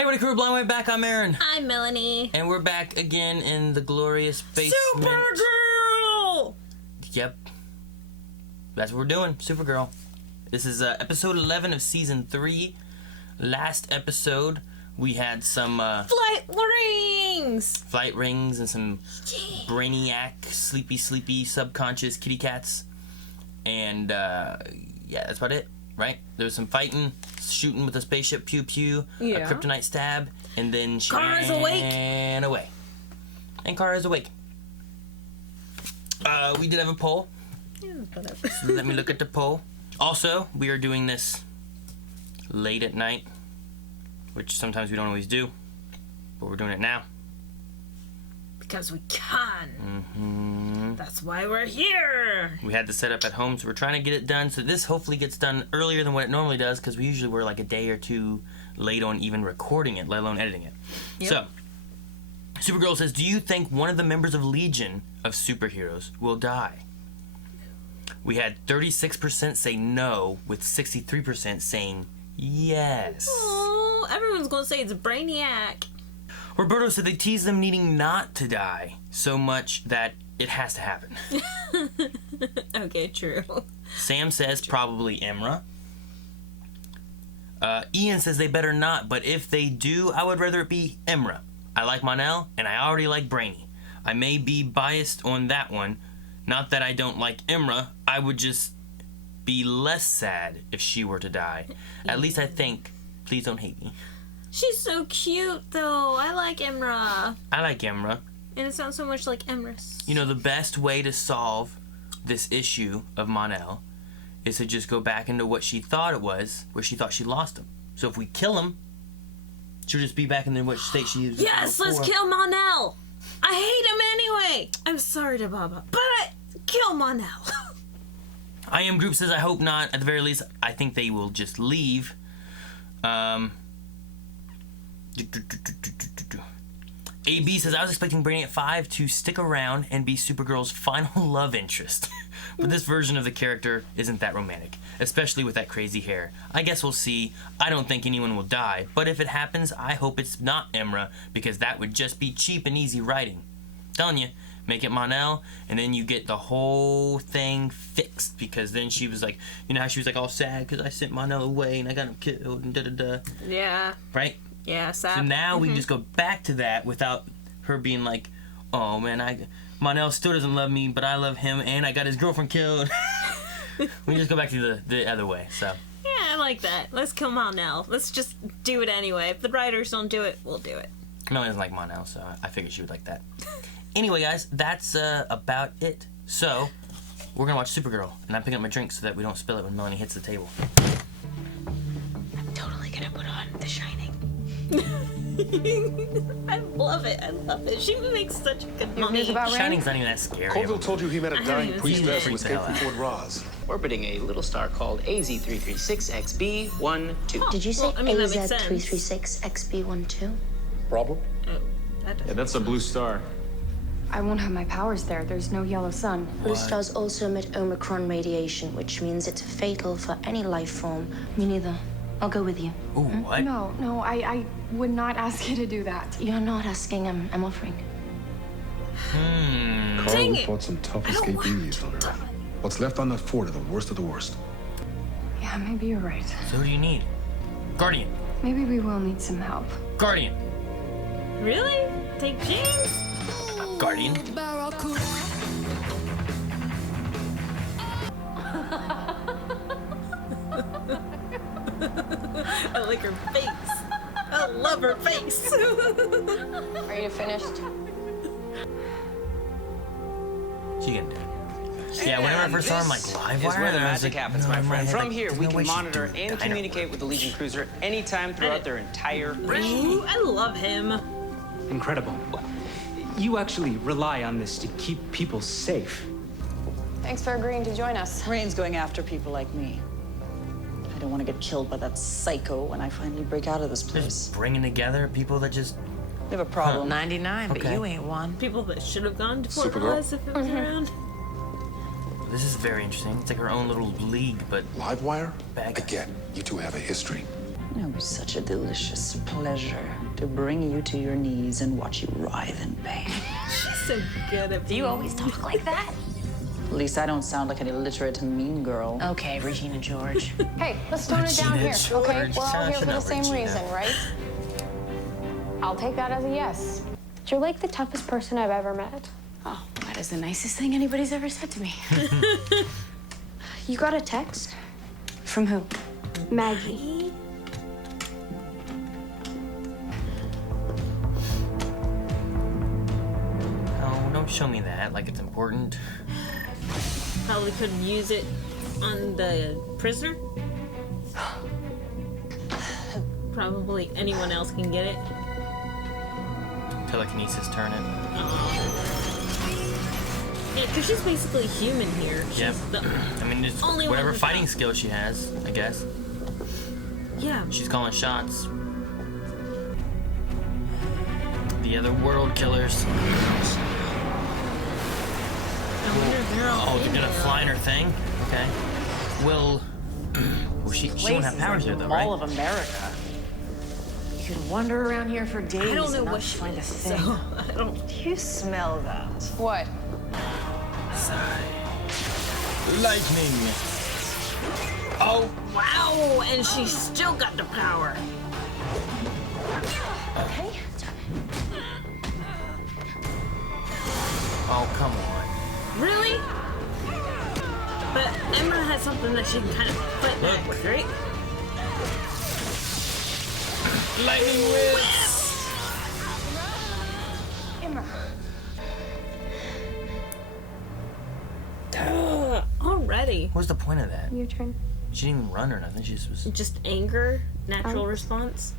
Hey, what a crew, Blind Way back. I'm Aaron. I'm Melanie. And we're back again in the glorious basement. Supergirl! Yep. That's what we're doing. Supergirl. This is episode 11 of season 3. Last episode, we had some Flight rings! flight rings and some brainiac, sleepy, subconscious kitty cats. And yeah, that's about it, right? There was some fighting, shooting with a spaceship, pew pew, a kryptonite stab, and then she ran away. And Kara's awake. We did have a poll. Yeah, whatever. So let me look at the poll. Also, we are doing this late at night, which sometimes we don't always do, but we're doing it now. Because we can. Mm-hmm. That's why we're here. We had the setup at home, so we're trying to get it done. So this hopefully gets done earlier than what it normally does, because we usually were like a day or two late on even recording it, let alone editing it. Yep. So, Supergirl says, do you think one of the members of Legion of Superheroes will die? We had 36% say no, with 63% saying yes. Oh, everyone's gonna say it's Brainiac. Roberto said they tease them needing not to die so much that it has to happen. Okay, true. Sam says probably Imra. Ian says they better not, but if they do, I would rather it be Imra. I like Mon-El, and I already like Brainy. I may be biased on that one. Not that I don't like Imra, I would just be less sad if she were to die. At least I think. Please don't hate me. She's so cute, though. I like Imra. I like Imra. And it sounds so much like Emrys. You know, the best way to solve this issue of Mon-El is to just go back into what she thought it was, where she thought she lost him. So if we kill him, she'll just be back in what state she is. Yes, before. let's kill Mon-El. I hate him anyway. I'm sorry to Baba, but kill Mon-El. I Am Group says I hope not. At the very least, I think they will just leave. AB says, I was expecting Brainiac 5 to stick around and be Supergirl's final love interest. But this version of the character isn't that romantic, especially with that crazy hair. I guess we'll see. I don't think anyone will die, but if it happens, I hope it's not Imra, because that would just be cheap and easy writing. Telling you, make it Mon-El, and then you get the whole thing fixed, because then she was like, you know how she was like all sad because I sent Mon-El away and I got him killed and da-da-da. Yeah. Right? Yeah, sad. So now we can just go back to that without her being like, oh man, Mon-El still doesn't love me, but I love him, and I got his girlfriend killed. We can just go back to the other way, so. Yeah, I like that. Let's kill Mon-El. Let's just do it anyway. If the writers don't do it, we'll do it. Melanie doesn't like Mon-El, so I figured she would like that. Anyway, guys, that's about it. So, we're gonna watch Supergirl, and I'm picking up my drink so that we don't spill it when Melanie hits the table. I'm totally gonna put on The Shining. I love it. I love it. She makes such good money. Shining's not even that scary. Colville told you he met a dying priest seen it. after escape from Fort Rozz. Orbiting a little star called AZ336XB12. Did you say that makes sense. AZ336XB12? Problem? Oh, that doesn't. Yeah, that's a blue star. I won't have my powers there. There's no yellow sun. Blue stars also emit Omicron radiation, which means it's fatal for any life form. Me neither. I'll go with you. Ooh, what? No, I would not ask you to do that. You're not asking, I'm offering. Dang Carl, it. fought some tough I don't want escapees on Earth. What's left on that fort are the worst of the worst. Yeah, maybe you're right. So who do you need? Guardian. Maybe we will need some help. Guardian. Really? Take James? Guardian. I like her face. I love her face. Are you finished? She can do it. Yeah, whenever I first saw him, like, live Is wire, where the I was magic like, happens, no, my friend. head, From like, here, we no way can she'd monitor do it. and I know. communicate with the Legion cruiser anytime throughout their entire mission. Ooh, I love him. Incredible. You actually rely on this to keep people safe. Thanks for agreeing to join us. Rain's going after people like me. I don't want to get killed by that psycho when I finally break out of this place. Just bringing together people that just. We have a problem. 99, but Okay. you ain't one. People that should have gone to Fort Supergirl? Rozz if it was around. This is very interesting. It's like her own little league, but Live wire? Bad I guy. get. You two have a history. It was such a delicious pleasure to bring you to your knees and watch you writhe in pain. She's so good at. Do you always talk like that? At least I don't sound like an illiterate mean girl. Okay, Regina George. Hey, let's tone it down here, Regina okay? George. We're all here for the Not same Regina. reason, right? I'll take that as a yes. You're like the toughest person I've ever met. Oh, that is the nicest thing anybody's ever said to me. You got a text? From who? Maggie. Oh, don't show me that like it's important. Probably couldn't use it on the prisoner. Probably anyone else can get it. Telekinesis turn it. Yeah, because she's basically human here. She's Yep. the I mean, it's only one whatever who's fighting not- skill she has, I guess. Yeah. She's calling shots. The other world killers. I wonder if they're all Oh, they're in gonna there. fly in her thing? Okay. Well, she won't have powers here though, right? Mall of America. You could wander around here for days I don't know and not what she find a is, thing. so I don't. You smell that? What? Lightning. Oh, Wow, and she still got the power. oh, come on. Really? But Emma has something that she can kind of fight back with, right? Lightning whips. Already. What was the point of that? Your turn. She didn't even run or nothing. She just was. Just anger, natural response.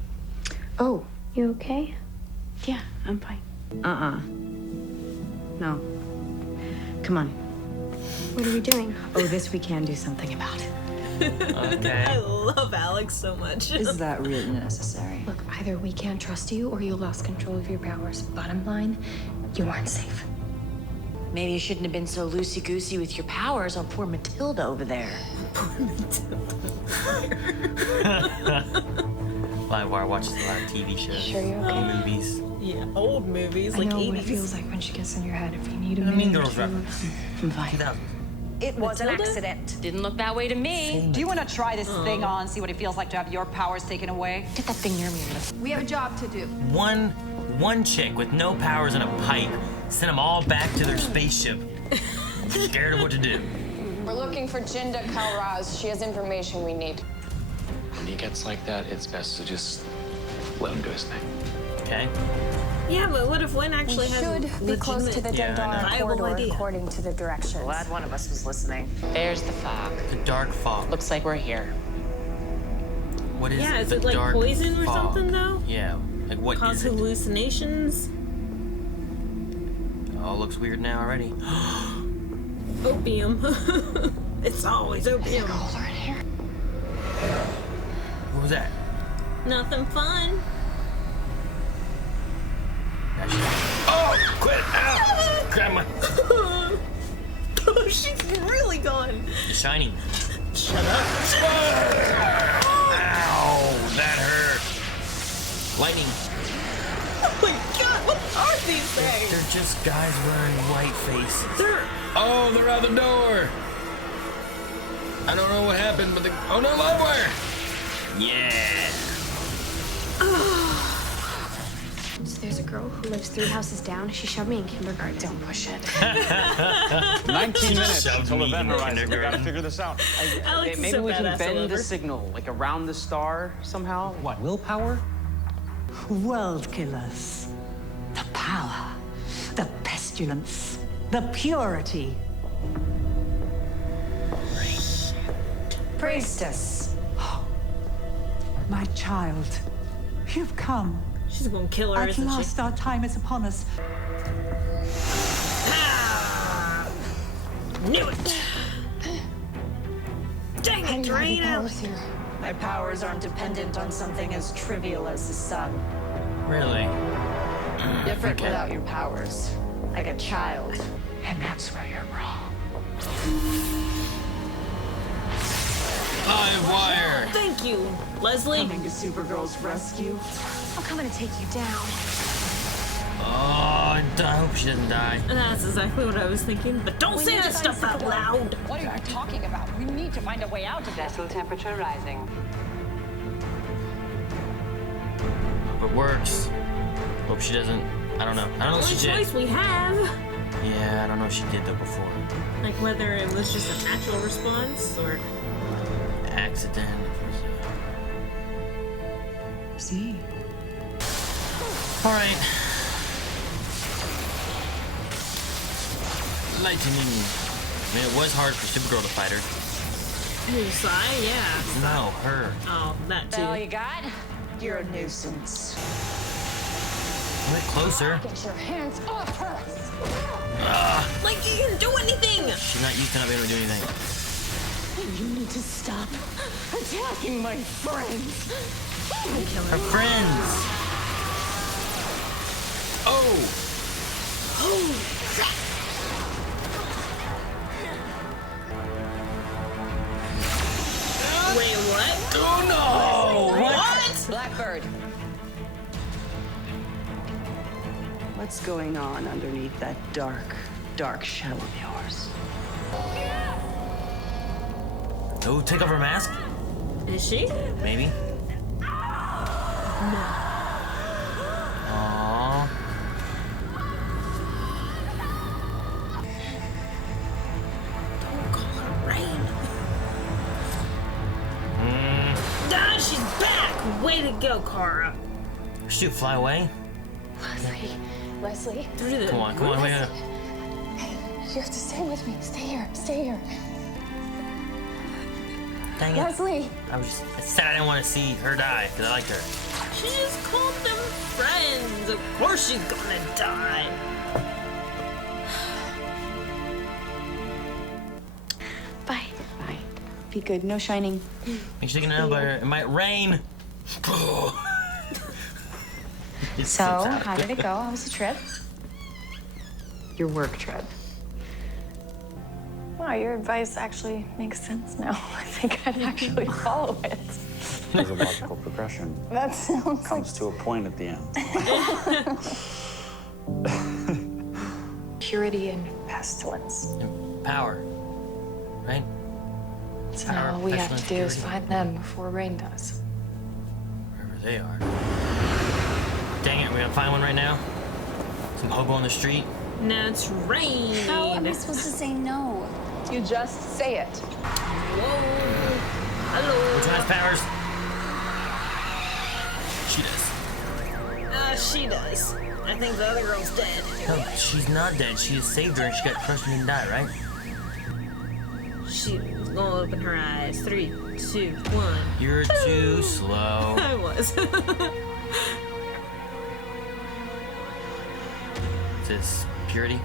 Oh, you okay? Yeah, I'm fine. No. Come on. What are we doing? Oh, this we can do something about. I Okay. love Alex so much. Is that really necessary? Look, either we can't trust you or you lost control of your powers. Bottom line, you aren't safe. Maybe you shouldn't have been so loosey-goosey with your powers on poor Matilda over there. Livewire watches a lot of TV shows. Sure you're okay? And movies. Yeah, old movies I like know 80s. what it feels like when she gets in your head. If you need a The Mean minute or Girls two. reference. I'm fine. 2000. It was an Matilda? accident. Didn't look that way to me. Do you want to try this thing on, see what it feels like to have your powers taken away? Get that thing near me. We have a job to do. One chick with no powers and a pipe sent them all back to their spaceship. Scared of what to do. We're looking for Jinda Kalraz. She has information we need. When he gets like that, it's best to just let him do his thing. Okay. Yeah, but what if Wynn We actually has should be close to the Yeah, I know. Jandar Viable corridor idea. according to the directions. Glad one of us was listening. There's the fog. The dark fog. Looks like we're here. What is Yeah, it? is The it like dark poison or fog. something though? Yeah. Like what Cause is it? hallucinations? Oh, looks weird now already. Opium. It's always opium. What was that? Nothing fun. Oh, quit! Ow! Grab my. Oh, she's really gone. The Shining. Shut up. Ow! That hurt. Lightning. Oh my god, what are these things? They're just guys wearing white faces. They're Oh, they're out the door. I don't know what happened, but oh no, Livewire. Yeah. So there's a girl who lives 3 houses down. She shoved me in kindergarten. Don't push it. 19 minutes Shoved until me event in horizon. We gotta kindergarten. figure this out. Alex is Maybe so we can badass all bend over. the signal, like around the star somehow. What, willpower? World killers. The power. The pestilence. The purity. Priestess. My child. You've come. She's gonna kill her, At isn't last our time is upon us. she? Knew it. Dang it, Drano. My powers aren't dependent on something as trivial as the sun. Really? Different Okay. without your powers. Like a child. And that's where you're wrong. Live wire. Thank you, Leslie. Coming to Supergirl's rescue. I'm coming to take you down. Oh, I hope she doesn't die. That's exactly what I was thinking. But don't say that stuff out loud. What are you talking about? We need to find a way out of this. Vessel temperature rising. It works. Hope she doesn't. I don't know. I don't know what she Only did. choice we have. Yeah, I don't know what she did though before. Like whether it was just a natural response or Accident. See? All right. Lightning. I mean, it was hard for Supergirl to fight her. Sai, yeah. No, her. Oh, that too. All you got? You're a nuisance. A bit closer. Get your hands off her. Like you can do anything. She's not used to not being able to do anything. You need to stop attacking my friends. Her friends. Oh. Wait, what? Oh no! What? Blackbird. What's going on underneath that dark shell of yours? Oh, take off her mask? Is she? Maybe. Aww. Don't call her Rain. Ah, she's back. Way to go, Kara. Shoot, fly away. Leslie. Through the Come on, wait. Hey, you have to stay with me. Stay here. Dang it. Leslie. I said I didn't want to see her die because I liked her. She just called them friends. Of course she's gonna die. Bye. Bye. Be good. No shining. Make sure you take an elevator. It might rain. So, how did it go? How was the trip? Your work trip. Wow, your advice actually makes sense now. I think I'd actually follow it. There's a logical progression. That sounds Comes to a point at the end. purity and pestilence. Power. Right? So Power, now all we have to pestilence, do is purity. find them before Rain does. Wherever they are. Dang it, we're gonna find one right now? Some hobo on the street? Now it's Rain. How am I supposed to say no? You just say it. Whoa. Hello. Which one has powers? She does. She does. I think the other girl's dead. No, she's not dead. She just saved her and she got crushed and didn't die, right? She's gonna open her eyes. 3, 2, 1. You're too slow. I was. Is this purity?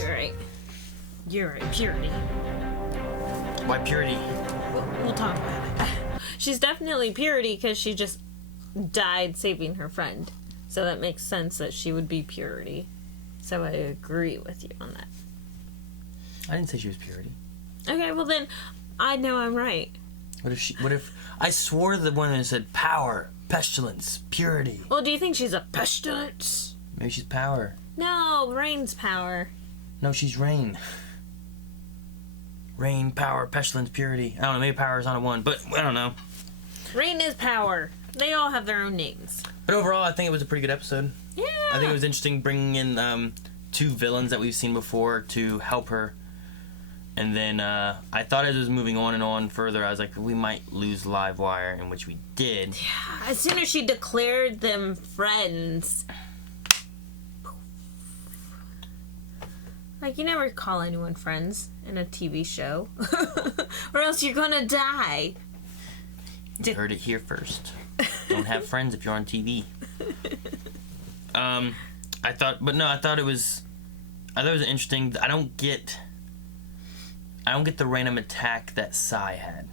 You're right. You're right. Purity. Why purity? We'll talk about it. She's definitely Purity because she just died saving her friend. So that makes sense that she would be Purity. So I agree with you on that. I didn't say she was purity. Okay, well then, I know I'm right. What if I swore the one that said power, pestilence, purity. Well, do you think she's a pestilence? Maybe she's power. No, Rain's power. No, she's rain. Rain, power, pestilence, purity. I don't know, maybe power is not a one, but I don't know. Rain is power. They all have their own names. But overall, I think it was a pretty good episode. Yeah. I think it was interesting bringing in two villains that we've seen before to help her. And then I thought as it was moving on and on further, I was like, we might lose Livewire, in which we did. Yeah, as soon as she declared them friends. Like, you never call anyone friends in a TV show. Or else you're gonna die. You heard it here first. Don't have friends if you're on TV. I thought it was interesting. I don't get the random attack that Sai had.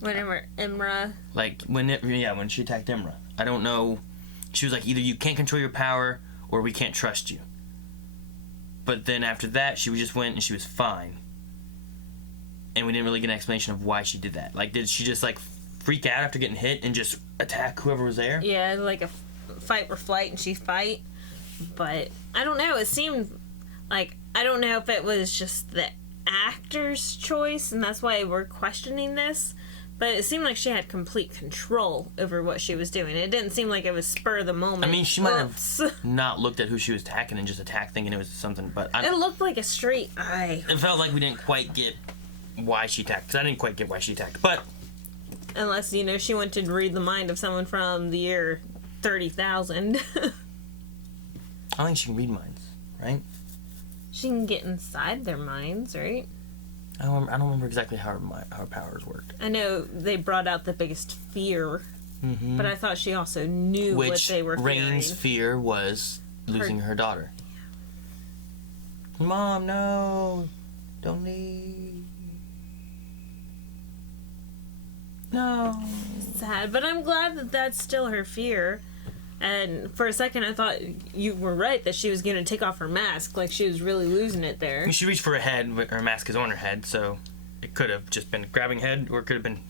Whenever Imra. Like when she attacked Imra. I don't know. She was like, either you can't control your power or we can't trust you. But then after that, she just went and she was fine. And we didn't really get an explanation of why she did that. Like, did she just, like, freak out after getting hit and just attack whoever was there? Yeah, like a fight or flight, and she fight. But I don't know. It seemed like, I don't know if it was just the actor's choice, and that's why we're questioning this. But it seemed like she had complete control over what she was doing. It didn't seem like it was spur of the moment. I mean, she might have not looked at who she was attacking and just attacked thinking it was something, but... it looked like a straight eye. It felt like we didn't quite get why she attacked, because I didn't quite get why she attacked, but... Unless, you know, she went to read the mind of someone from the year 30,000. I think she can read minds, right? She can get inside their minds, right? I don't remember exactly how her powers worked. I know they brought out the biggest fear, but I thought she also knew what they were fearing. Rain's fear was losing her daughter. Mom, no! Don't leave. No. Sad, but I'm glad that that's still her fear. And for a second, I thought you were right that she was going to take off her mask, like she was really losing it there. I mean, she reached for her head, but her mask is on her head, so it could have just been grabbing head, or it could have been...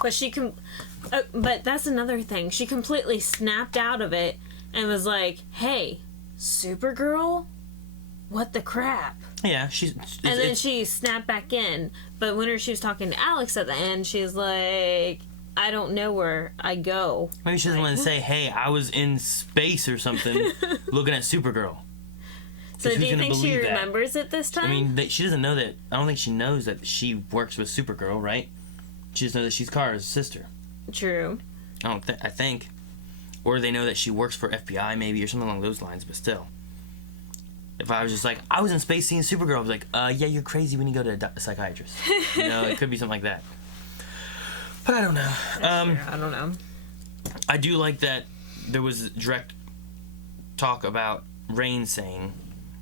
But but that's another thing. She completely snapped out of it and was like, "Hey, Supergirl? What the crap?" Yeah, and then she snapped back in. But when she was talking to Alex at the end, she's like, "I don't know where I go." Maybe she doesn't want to say, "Hey, I was in space or something looking at Supergirl." So do you think she remembers it this time? I mean, she doesn't know that. I don't think she knows that she works with Supergirl, right? She just knows that she's Kara's sister. True. I think. Or they know that she works for FBI, maybe, or something along those lines, but still. If I was just like, I was in space seeing Supergirl, I was like, yeah, you're crazy when you go to a psychiatrist. You know, it could be something like that. But I don't know. I don't know. I do like that there was direct talk about Rain saying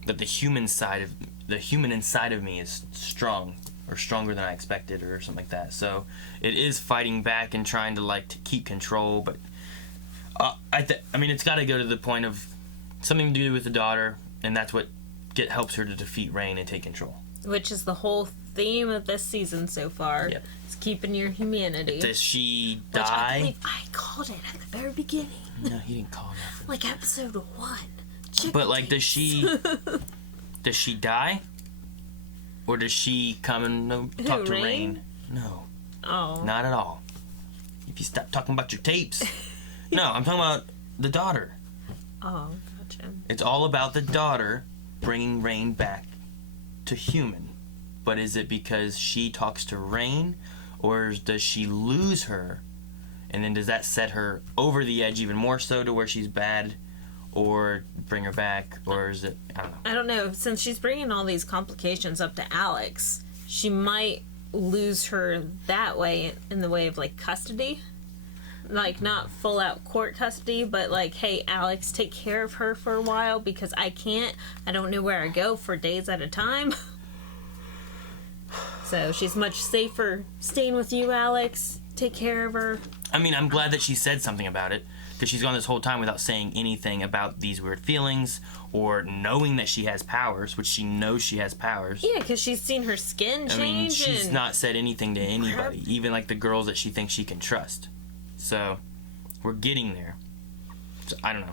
that the human inside of me is strong, or stronger than I expected, or something like that. So it is fighting back and trying to keep control, but I mean, it's got to go to the point of something to do with the daughter, and that's what helps her to defeat Rain and take control. Which is the whole theme of this season so far. Yep. It's keeping your humanity. Does she Which die? I believe I called it at the very beginning. No, you didn't call that. Like episode 1. But does she die? Or does she come and talk to Rain? No. Oh. Not at all. If you stop talking about your tapes. No, I'm talking about the daughter. Oh, gotcha. It's all about the daughter bringing Rain back to human. But is it because she talks to Rain, or does she lose her, and then does that set her over the edge even more so to where she's bad, or bring her back, or is it, I don't know. I don't know. Since she's bringing all these complications up to Alex, she might lose her that way, in the way of custody. Not full out court custody, but hey, Alex, take care of her for a while because I don't know where I go for days at a time. So she's much safer staying with you, Alex. Take care of her. I mean, I'm glad that she said something about it, because she's gone this whole time without saying anything about these weird feelings or knowing that she has powers, which she knows she has powers. Yeah, because she's seen her skin change. I mean, she's not said anything to anybody, even the girls that she thinks she can trust. So, we're getting there. So, I don't know.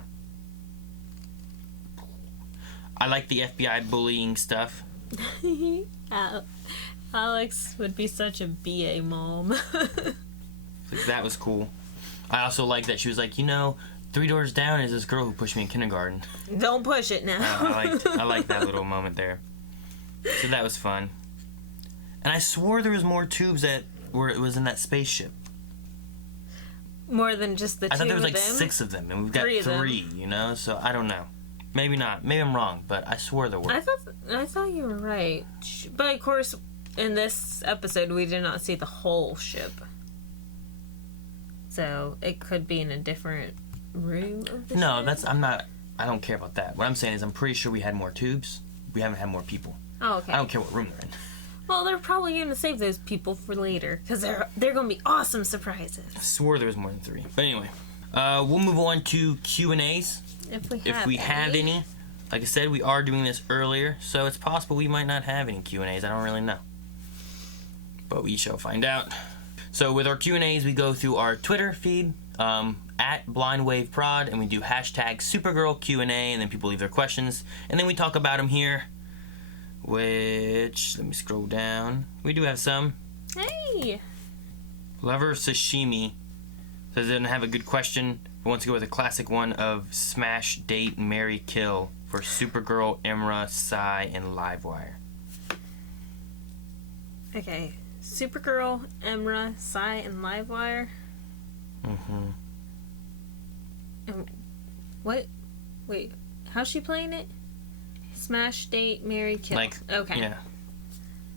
I like the FBI bullying stuff. Alex would be such a BA mom. That was cool. I also like that she was like, 3 doors down is this girl who pushed me in kindergarten. Don't push it now. I like that little moment there. So that was fun. And I swore there was more tubes where it was in that spaceship. More than just the 2 of them? I thought there was 6 of them, and we've got 3, so I don't know. Maybe not. Maybe I'm wrong, but I swore there were. I thought you were right. But of course, in this episode, we did not see the whole ship. So it could be in a different room of the ship. I don't care about that. What I'm saying is I'm pretty sure we had more tubes. We haven't had more people. Oh, okay. I don't care what room they're in. Well, they're probably going to save those people for later, because they're going to be awesome surprises. I swore there was more than 3. But anyway, we'll move on to Q&As. If we have any. like I said, we are doing this earlier, so it's possible we might not have any Q&As. I don't really know. But we shall find out. So with our Q&As, we go through our Twitter feed, at BlindWaveProd, and we do hashtag Supergirl Q&A, and then people leave their questions, and then we talk about them here, which, let me scroll down. We do have some. Hey! Lover Sashimi says they didn't have a good question, but wants to go with a classic one of Smash, Date, Marry, Kill for Supergirl, Imra, Psy, and Livewire. Okay. Supergirl, Imra, Psy, and Livewire. Mm-hmm. And what? Wait, how's she playing it? Smash, Date, Marry, Kill. Like, okay. Yeah.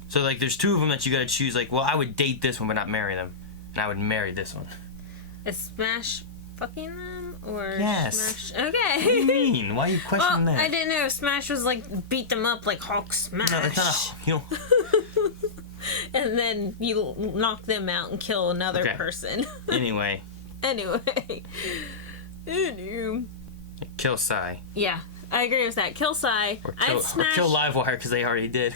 So, like, there's two of them that you gotta choose. Like, well, I would date this one but not marry them. And I would marry this one. Is Smash fucking them? Or Yes. Smash? Okay. What do you mean? Why are you questioning that? I didn't know. Smash was like beat them up like Hulk smash. No, it's not a... You know, And then you knock them out and kill another Okay. person. anyway. Anyway. Kill Psy. Yeah, I agree with that. Kill Psy. Or I'd smash... kill Livewire because they already did.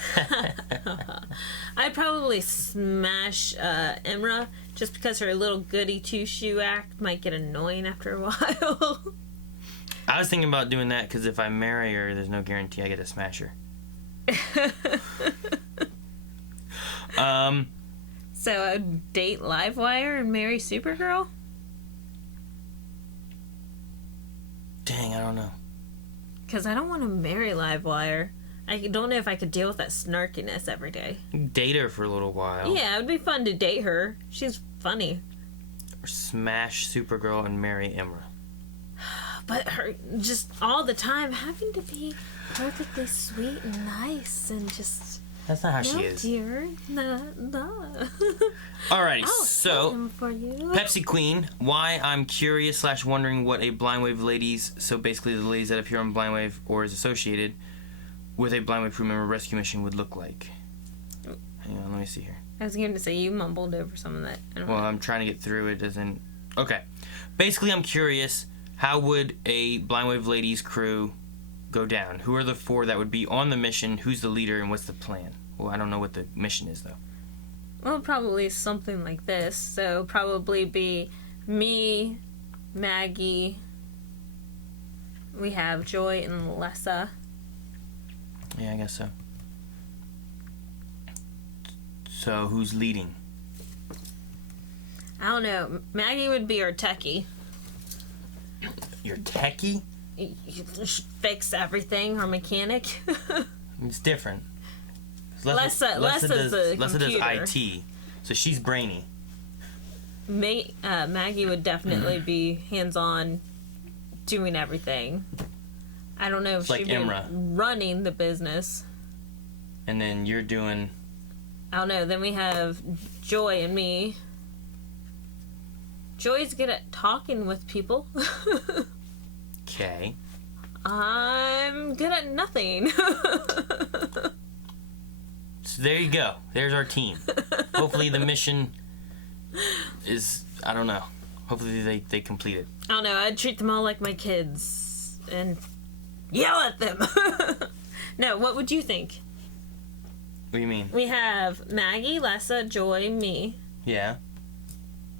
I'd probably smash Imra just because her little goody two-shoe act might get annoying after a while. I was thinking about doing that because if I marry her, there's no guarantee I get to smash her. So I'd date Livewire and marry Supergirl? Dang, I don't know. Because I don't want to marry Livewire. I don't know if I could deal with that snarkiness every day. Date her for a little while. Yeah, it would be fun to date her. She's funny. Or smash Supergirl and marry Imra. But her, just all the time, having to be perfectly sweet and nice and just... That's not how no, she is. Dear. No. Alrighty, I'll so... kill him for you. Pepsi Queen, why I'm curious / wondering what a Blindwave ladies, so basically the ladies that appear on Blindwave or is associated with a Blindwave crew member rescue mission would look like. Hang on, let me see here. I was going to say you mumbled over some of that. I don't Well, know. I'm trying to get through it. Doesn't. Okay. Basically, I'm curious. How would a Blindwave ladies crew go down? Who are the 4 that would be on the mission? Who's the leader, and what's the plan? Well, I don't know what the mission is though. Well, probably something like this. So probably be me, Maggie. We have Joy and Lessa. Yeah, I guess so. So who's leading? I don't know. Maggie would be our techie. Your techie? You fix everything, our mechanic. It's different. Lessa's the does computer. IT, so she's brainy. Maggie would definitely be hands-on, doing everything. I don't know if It's like she'd be Imra. running the business. And then you're doing... I don't know. Then we have Joy and me. Joy's good at talking with people. Okay. I'm good at nothing. So there you go. There's our team. Hopefully the mission is... I don't know. Hopefully they complete it. I don't know. I'd treat them all like my kids and yell at them. No, what would you think? What do you mean? We have Maggie, Lessa, Joy, me. Yeah.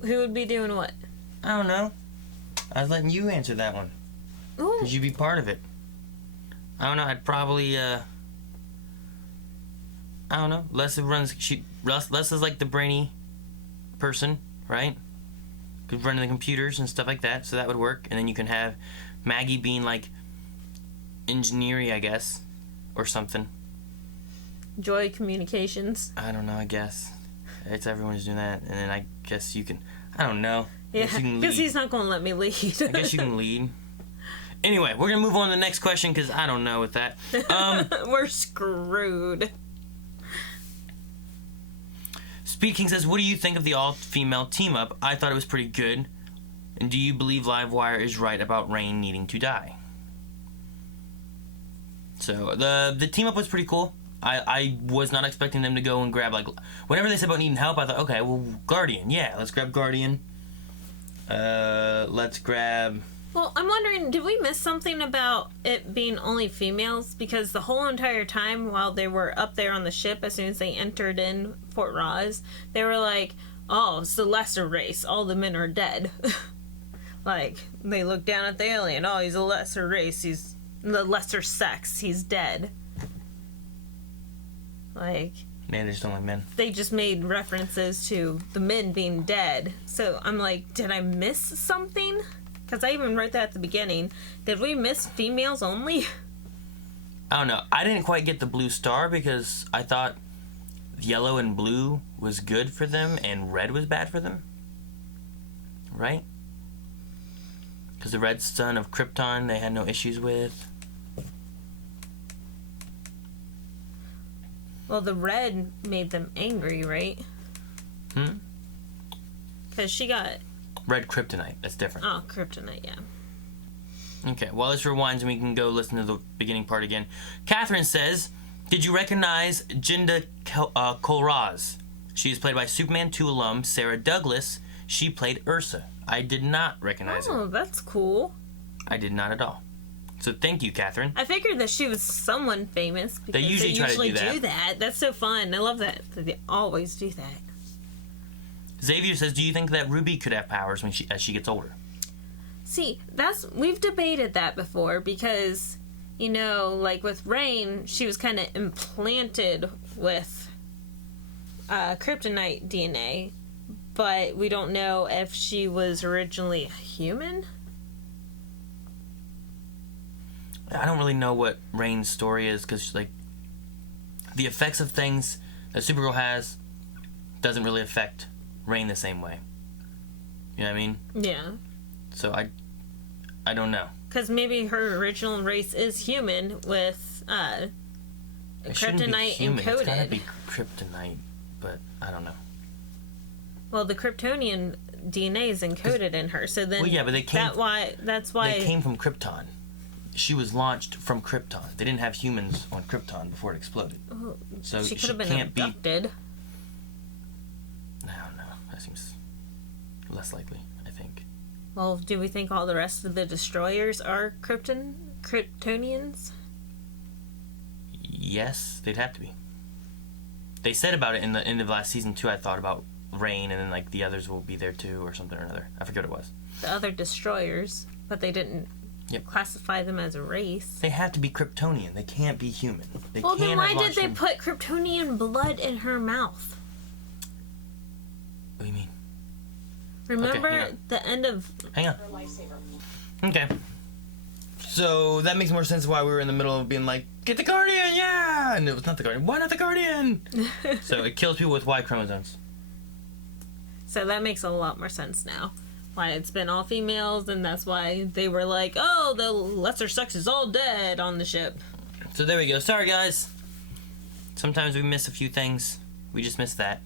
Who would be doing what? I don't know. I was letting you answer that one. Ooh. Because you'd be part of it. I don't know. I'd probably, I don't know. Lessa's like the brainy person, right? Could run the computers and stuff like that, so that would work. And then you can have Maggie being like engineering, I guess, or something. Joy Communications. I don't know, I guess. It's everyone's doing that. And then I guess you can, I don't know. Yeah, because he's not going to let me lead. I guess you can lead. Anyway, we're going to move on to the next question because I don't know with that. We're screwed. Speed King says, what do you think of the all-female team-up? I thought it was pretty good. And do you believe Livewire is right about Rain needing to die? So, the team-up was pretty cool. I was not expecting them to go and grab, like... Whenever they said about needing help, I thought, okay, well, Guardian. Yeah, let's grab Guardian. Let's grab Well, I'm wondering, did we miss something about it being only females? Because the whole entire time while they were up there on the ship, as soon as they entered in Fort Rozz, they were like, oh, it's the lesser race. All the men are dead. Like, they look down at the alien. Oh, he's a lesser race. He's the lesser sex. He's dead. Like... Man, they just don't like men. They just made references to the men being dead. So I'm like, did I miss something? Because I even wrote that at the beginning. Did we miss females only? I don't know. I didn't quite get the blue star because I thought yellow and blue was good for them and red was bad for them. Right? Because the red sun of Krypton they had no issues with. Well, the red made them angry, right? Because she got... Red kryptonite. That's different. Oh, kryptonite, yeah. Okay, well, let's rewind and we can go listen to the beginning part again. Catherine says, did you recognize Jinda Kolraz? She is played by Superman 2 alum Sarah Douglas. She played Ursa. I did not recognize her. Oh, that's cool. I did not at all. So thank you, Catherine. I figured that she was someone famous. Because They usually try to do that. do that. That's so fun. I love that. They always do that. Xavier says, do you think that Ruby could have powers as she gets older? See, we've debated that before because, you know, like with Rain, she was kind of implanted with kryptonite DNA, but we don't know if she was originally human. I don't really know what Rain's story is because, like, the effects of things that Supergirl has doesn't really affect Rain the same way. You know what I mean? Yeah. So I don't know. Because maybe her original race is human with kryptonite encoded. It's gotta be kryptonite, but I don't know. Well, the Kryptonian DNA is encoded in her, so then well, yeah, but they came. That's why they came from Krypton. She was launched from Krypton. They didn't have humans on Krypton before it exploded. Oh, so she could have been abducted. I don't know. That seems less likely, I think. Well, do we think all the rest of the destroyers are Kryptonians? Yes, they'd have to be. They said about it in the end of last season too. I thought about Rain, and then like the others will be there too, or something or another. I forget what it was. The other destroyers, but they didn't classify them as a race. They have to be Kryptonian. They can't be human. Well, then why did they put Kryptonian blood in her mouth? What do you mean? Remember the end of... Hang on. Okay. So that makes more sense why we were in the middle of being like, get the Guardian, yeah! And it was not the Guardian. Why not the Guardian? So it kills people with Y chromosomes. So that makes a lot more sense now. Why it's been all females, and that's why they were like, oh, the lesser sex is all dead on the ship. So there we go. Sorry, guys. Sometimes we miss a few things. We just missed that.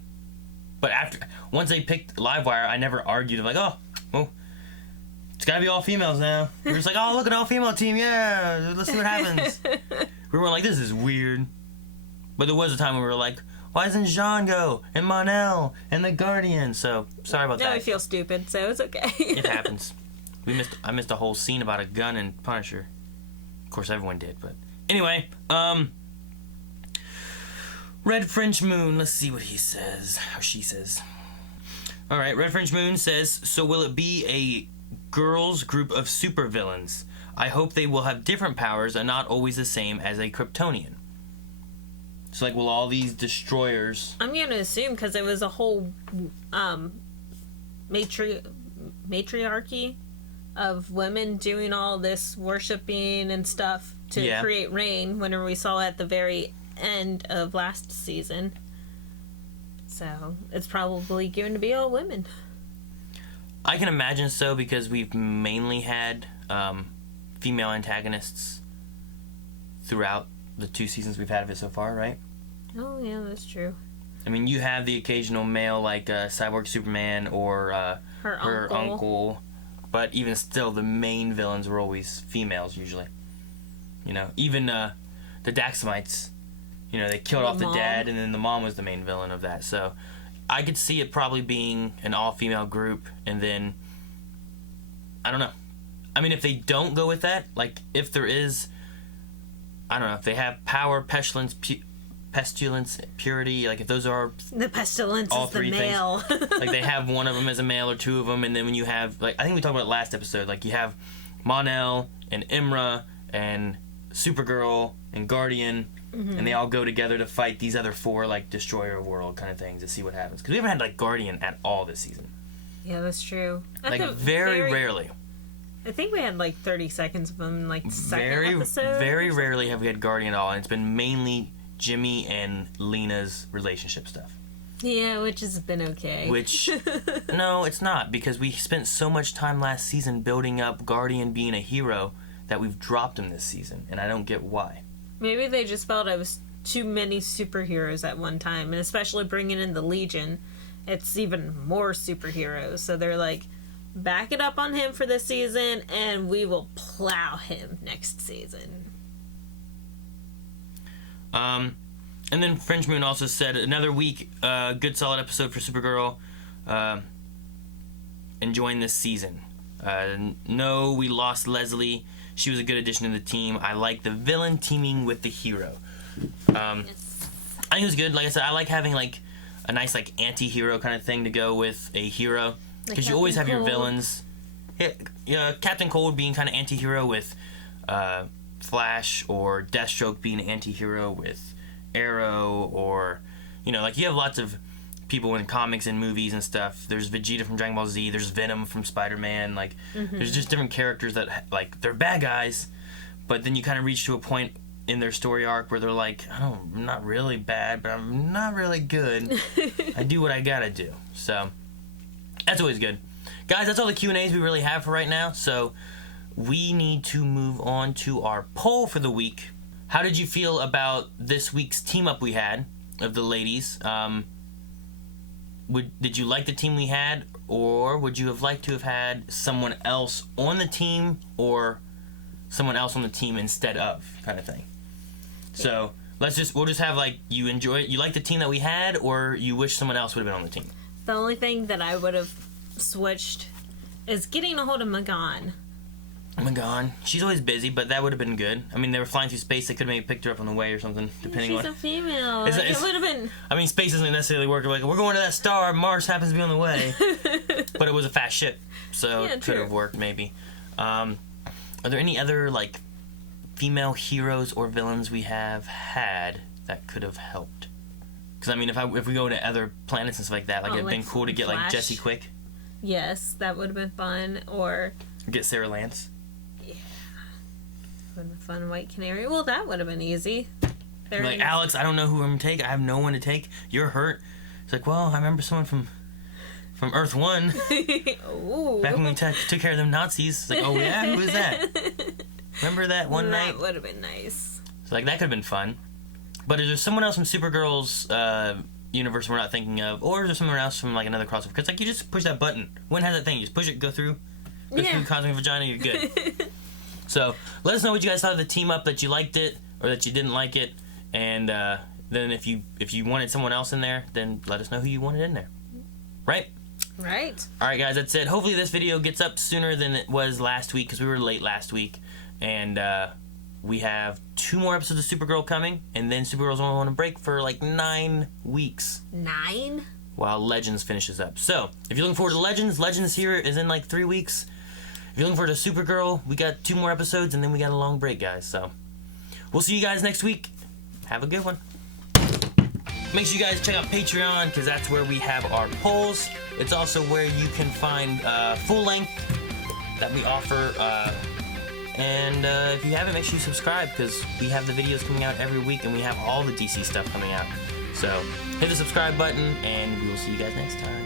But once they picked Livewire, I never argued. I'm like, oh, well, it's gotta be all females now. We were just like, oh, look at all female team, yeah, let's see what happens. We weren't like, this is weird. But there was a time when we were like, why doesn't Jean go? And Mon-El and the Guardian? So sorry about that. Now I feel stupid, so it's okay. It happens. I missed a whole scene about a gun and Punisher. Of course, everyone did, but anyway, Red French Moon. Let's see what he says or she says. All right, Red French Moon says, so will it be a girls group of supervillains? I hope they will have different powers and not always the same as a Kryptonian. So, like, will all these destroyers... I'm going to assume, because it was a whole matriarchy of women doing all this worshipping and stuff to create rain, whenever we saw at the very end of last season. So, it's probably going to be all women. I can imagine so, because we've mainly had female antagonists throughout the 2 seasons we've had of it so far, right? Oh, yeah, that's true. I mean, you have the occasional male, like Cyborg Superman or her uncle. But even still, the main villains were always females, usually. You know, even the Daxamites, you know, they killed off the dad, and then the mom was the main villain of that. So I could see it probably being an all-female group, and then, I don't know. I mean, if they don't go with that, like, if there is, I don't know, if they have power, pestilence, purity, like, if those are The pestilence all is the three male. things, like, they have one of them as a male or two of them, and then when you have, like, I think we talked about it last episode, like, you have Mon-El and Imra and Supergirl and Guardian, and they all go together to fight these other 4, like, Destroyer of World kind of things to see what happens. Because we haven't had, like, Guardian at all this season. Yeah, that's true. Like, very rarely. I think we had like 30 seconds of them, like, second episode. Very rarely have we had Guardian at all, and it's been mainly Jimmy and Lena's relationship stuff. Yeah, which has been okay. Which, no, it's not, because we spent so much time last season building up Guardian being a hero that we've dropped him this season, and I don't get why. Maybe they just felt it was too many superheroes at one time, and especially bringing in the Legion, it's even more superheroes. So they're like, back it up on him for this season, and we will plow him next season. And then French Moon also said, another week, good solid episode for Supergirl. Enjoying this season. No, we lost Leslie. She was a good addition to the team. I like the villain teaming with the hero. I think it was good. Like I said, I like having like a nice like anti-hero kind of thing to go with a hero, because Like you always have Captain your Cold. villains. Yeah, Captain Cold being kind of anti-hero with Flash, or Deathstroke being an anti-hero with Arrow, or like you have lots of people in comics and movies and stuff. There's Vegeta from Dragon Ball Z. There's Venom from Spider-Man. Like, there's just different characters that, like, they're bad guys, but then you kind of reach to a point in their story arc where they're like, oh, I'm not really bad, but I'm not really good. I do what I gotta do. So, that's always good. Guys, that's all the Q&As we really have for right now, so we need to move on to our poll for the week. How did you feel about this week's team-up we had of the ladies? Did you like the team we had, or would you have liked to have had someone else on the team, or someone else on the team instead of, kind of thing? So we'll just have like, you like the team that we had, or you wish someone else would have been on the team. The only thing that I would have switched is getting a hold of Magan. Magan, she's always busy, but that would have been good. I mean, they were flying through space. They could have maybe picked her up on the way or something, depending on. She's a female. It's- It would have been. I mean, space doesn't necessarily work. Like, we're going to that star. Mars happens to be on the way, but it was a fast ship, so Yeah, it could have true. worked maybe. Are there any other like female heroes or villains we have had that could have helped? Because I mean, if we go to other planets and stuff like that, like, Oh, it'd been like cool to get like Flash? Jessie Quick, Yes, that would have been fun. Or get Sarah Lance. would have been fun. White Canary. Well, that would have been easy. They're Like, in- Alex, I don't know who I'm gonna take. I have no one to take. You're hurt. It's like, well, I remember someone from Earth 1. Ooh. Back when we took care of them Nazis. It's like, oh yeah, who was that? Remember that one night? That would have been nice. So, like, that could have been fun. But is there someone else from Supergirl's universe we're not thinking of? Or is there someone else from, like, another crossover? Because, like, you just push that button. When has that thing? You just push it, go through Cosmic Vagina, you're good. So, let us know what you guys thought of the team up, that you liked it, or that you didn't like it. And then if you wanted someone else in there, then let us know who you wanted in there. Right? Right. Alright, guys, that's it. Hopefully this video gets up sooner than it was last week, because we were late last week. And we have 2 more episodes of Supergirl coming, and then Supergirl's only on a break for like 9 weeks. 9? While Legends finishes up. So, if you're looking forward to Legends here is in like 3 weeks. If you're looking forward to Supergirl, we got 2 more episodes, and then we got a long break, guys. So, we'll see you guys next week. Have a good one. Make sure you guys check out Patreon, because that's where we have our polls. It's also where you can find full length that we offer. And if you haven't, make sure you subscribe, because we have the videos coming out every week, and we have all the DC stuff coming out. So hit the subscribe button, and we will see you guys next time.